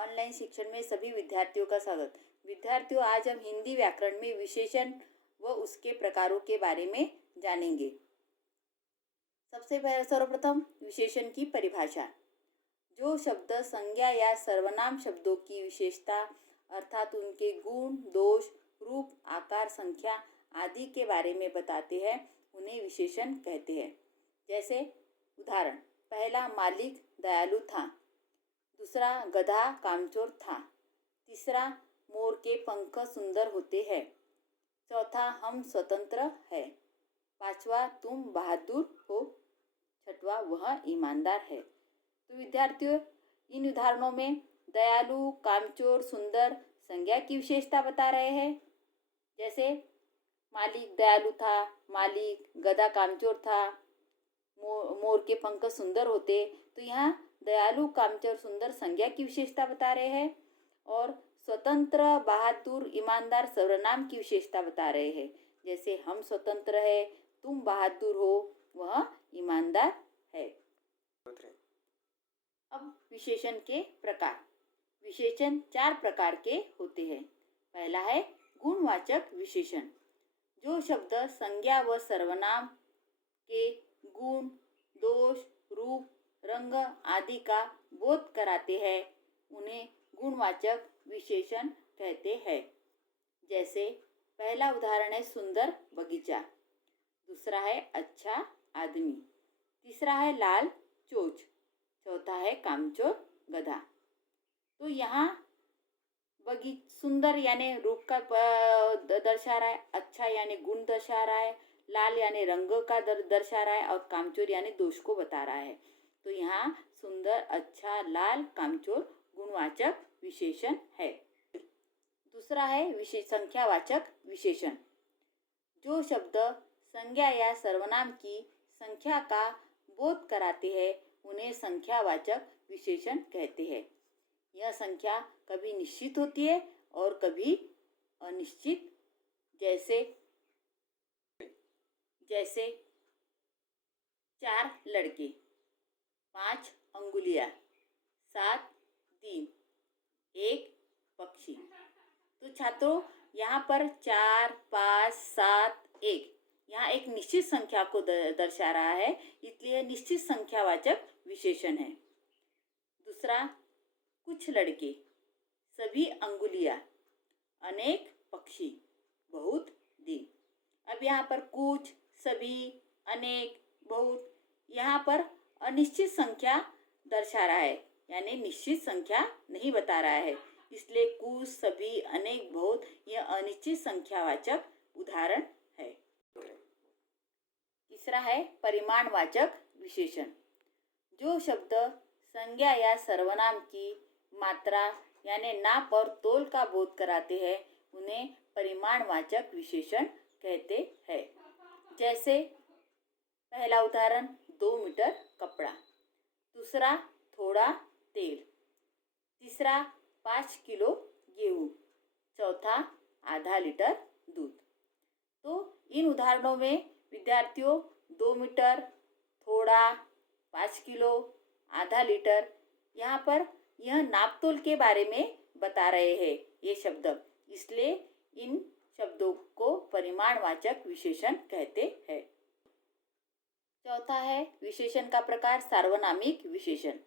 Online शिक्षण में सभी विद्यार्थियों का स्वागत। विद्यार्थियों, आज हम हिंदी व्याकरण में विशेषण व उसके प्रकारों के बारे में जानेंगे। सर्वप्रथम विशेषण की परिभाषा। जो शब्द संज्ञा या सर्वनाम शब्दों की विशेषता अर्थात उनके गुण, दोष, रूप, आकार, संख्या आदि के बारे में बताते हैं, उन्हें विशेषण कहते हैं। जैसे उदाहरण, पहला, मालिक दयालु था। दूसरा, गधा कामचोर था। तीसरा, मोर के पंख सुंदर होते हैं। चौथा, हम स्वतंत्र है। पांचवा, तुम बहादुर हो। छठवा, वह ईमानदार है। तो विद्यार्थियों, इन उदाहरणों में दयालु, कामचोर, सुंदर संज्ञा की विशेषता बता रहे हैं। जैसे मालिक दयालु था, मालिक, गधा कामचोर था, मोर के पंख सुंदर होते। तो यहाँ दयालु, कामचोर, सुंदर संज्ञा की विशेषता बता रहे हैं और स्वतंत्र, बहादुर, ईमानदार सर्वनाम की विशेषता बता रहे हैं। जैसे हम स्वतंत्र है, तुम बहादुर हो, वह ईमानदार है। अब विशेषण के प्रकार। विशेषण 4 प्रकार के होते हैं। पहला है गुणवाचक विशेषण। जो शब्द संज्ञा व सर्वनाम के गुण, दोष, रूप, रंग आदि का बोध कराते हैं, उन्हें गुणवाचक विशेषण कहते हैं। जैसे पहला उदाहरण है सुंदर बगीचा। दूसरा है अच्छा आदमी। तीसरा है लाल चोच। चौथा है कामचोर गधा। तो यहाँ सुंदर यानी रूप का दर्शा रहा है, अच्छा यानी गुण दर्शा रहा है, लाल यानी रंग का दर्शा रहा है और कामचोर यानी दोष को बता रहा है। तो यहाँ सुंदर, अच्छा, लाल, कामचोर गुणवाचक विशेषण है। दूसरा है संख्यावाचक विशेषण। जो शब्द संज्ञा या सर्वनाम की संख्या का बोध कराते हैं, उन्हें संख्यावाचक विशेषण कहते हैं। यह संख्या कभी निश्चित होती है और कभी अनिश्चित। जैसे 4 लड़के, 5 अंगुलियां, 7 दिन, 1 पक्षी। तो छात्रों, यहाँ पर 4, 5, 7, 1 यहाँ एक निश्चित संख्या को दर्शा रहा है, इसलिए निश्चित संख्यावाचक विशेषण है। दूसरा, कुछ लड़के, सभी अंगुलियां, अनेक पक्षी, बहुत दिन। अब यहाँ पर कुछ, सभी, अनेक, बहुत, यहाँ पर अनिश्चित संख्या दर्शा रहा है, यानी निश्चित संख्या नहीं बता रहा है, इसलिए कुछ, सभी, अनेक, बहुत यह अनिश्चित संख्यावाचक उदाहरण है। तीसरा है परिमाणवाचक विशेषण। जो शब्द संज्ञा या सर्वनाम की मात्रा यानी नाप और तोल का बोध कराते हैं, उन्हें परिमाणवाचक विशेषण कहते हैं। जैसे पहला उदाहरण 2 मीटर कपड़ा। दूसरा, थोड़ा तेल। तीसरा, 5 किलो गेहूँ। चौथा, आधा लीटर दूध। तो इन उदाहरणों में विद्यार्थियों 2 मीटर, थोड़ा, 5 किलो, आधा लीटर, यहाँ पर यह नापतोल के बारे में बता रहे हैं ये शब्द, इसलिए इन शब्दों को परिमाणवाचक विशेषण कहते हैं। चौथा है विशेषण का प्रकार सार्वनामिक विशेषण।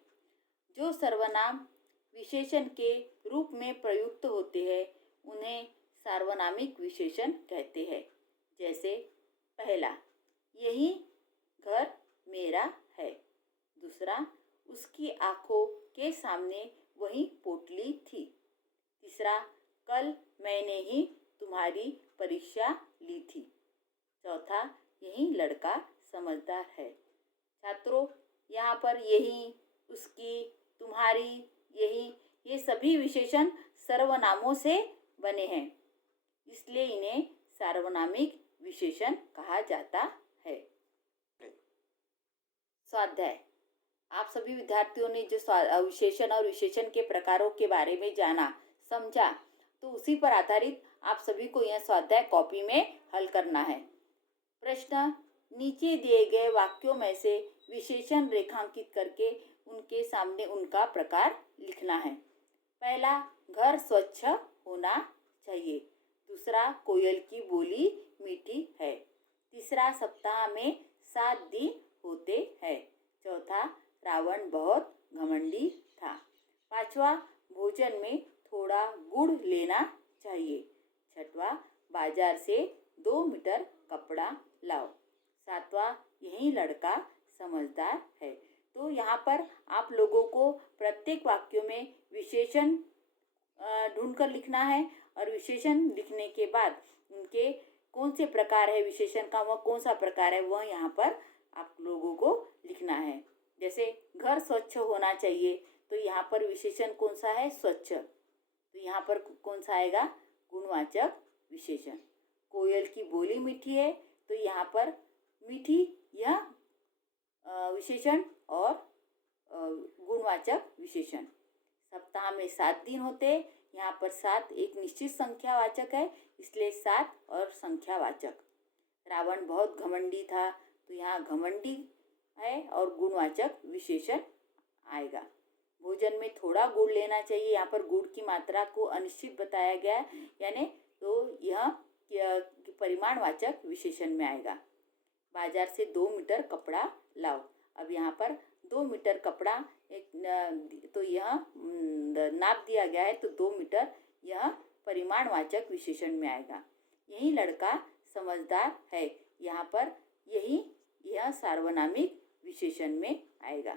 जो सर्वनाम विशेषण के रूप में प्रयुक्त होते हैं, उन्हें सार्वनामिक विशेषण कहते हैं। जैसे पहला, यही घर मेरा है। दूसरा, उसकी आंखों के सामने वही पोटली थी। तीसरा, कल मैंने ही तुम्हारी परीक्षा ली थी। चौथा, यही लड़का समझदार है। छात्रों, यहाँ पर यही, उसकी, तुम्हारी, यही ये सभी विशेषण सर्वनामों से बने हैं, इसलिए इन्हें सार्वनामिक विशेषण कहा जाता है। स्वाध्याय। आप सभी विद्यार्थियों ने जो विशेषण और विशेषण के प्रकारों के बारे में जाना, समझा, तो उसी पर आधारित आप सभी को यह स्वाध्याय कॉपी में हल करना है। प्रश्न, नीचे दिए गए वाक्यों में से विशेषण रेखांकित करके उनके सामने उनका प्रकार लिखना है। पहला, घर स्वच्छ होना चाहिए। दूसरा, कोयल की बोली मीठी है। तीसरा, सप्ताह में 7 दिन होते हैं। चौथा, रावण बहुत घमंडी था। पांचवा, भोजन में थोड़ा गुड़ लेना चाहिए। छठवा, बाजार से 2 मीटर कपड़ा लाओ। सातवां, यही लड़का समझदार है। तो यहाँ पर आप लोगों को प्रत्येक वाक्यों में विशेषण ढूंढकर लिखना है और विशेषण लिखने के बाद उनके कौन से प्रकार है विशेषण का, वह कौन सा प्रकार है वह यहाँ पर आप लोगों को लिखना है। जैसे घर स्वच्छ होना चाहिए, तो यहाँ पर विशेषण कौन सा है? स्वच्छ। तो यहाँ पर कौन सा आएगा? गुणवाचक विशेषण। कोयल की बोली मीठी है, तो यहाँ पर मीठी यह विशेषण और गुणवाचक विशेषण। सप्ताह में 7 दिन होते, यहाँ पर 7 एक निश्चित संख्यावाचक है, इसलिए 7 और संख्यावाचक। रावण बहुत घमंडी था, तो यहाँ घमंडी है और गुणवाचक विशेषण आएगा। भोजन में थोड़ा गुड़ लेना चाहिए, यहाँ पर गुड़ की मात्रा को अनिश्चित बताया गया है, यानी तो यह परिमाणवाचक विशेषण में आएगा। बाजार से 2 मीटर कपड़ा लाओ। अब यहाँ पर 2 मीटर कपड़ा तो यह नाप दिया गया है, तो 2 मीटर यह परिमाणवाचक विशेषण में आएगा। यही लड़का समझदार है, यहाँ पर यह सार्वनामिक विशेषण में आएगा।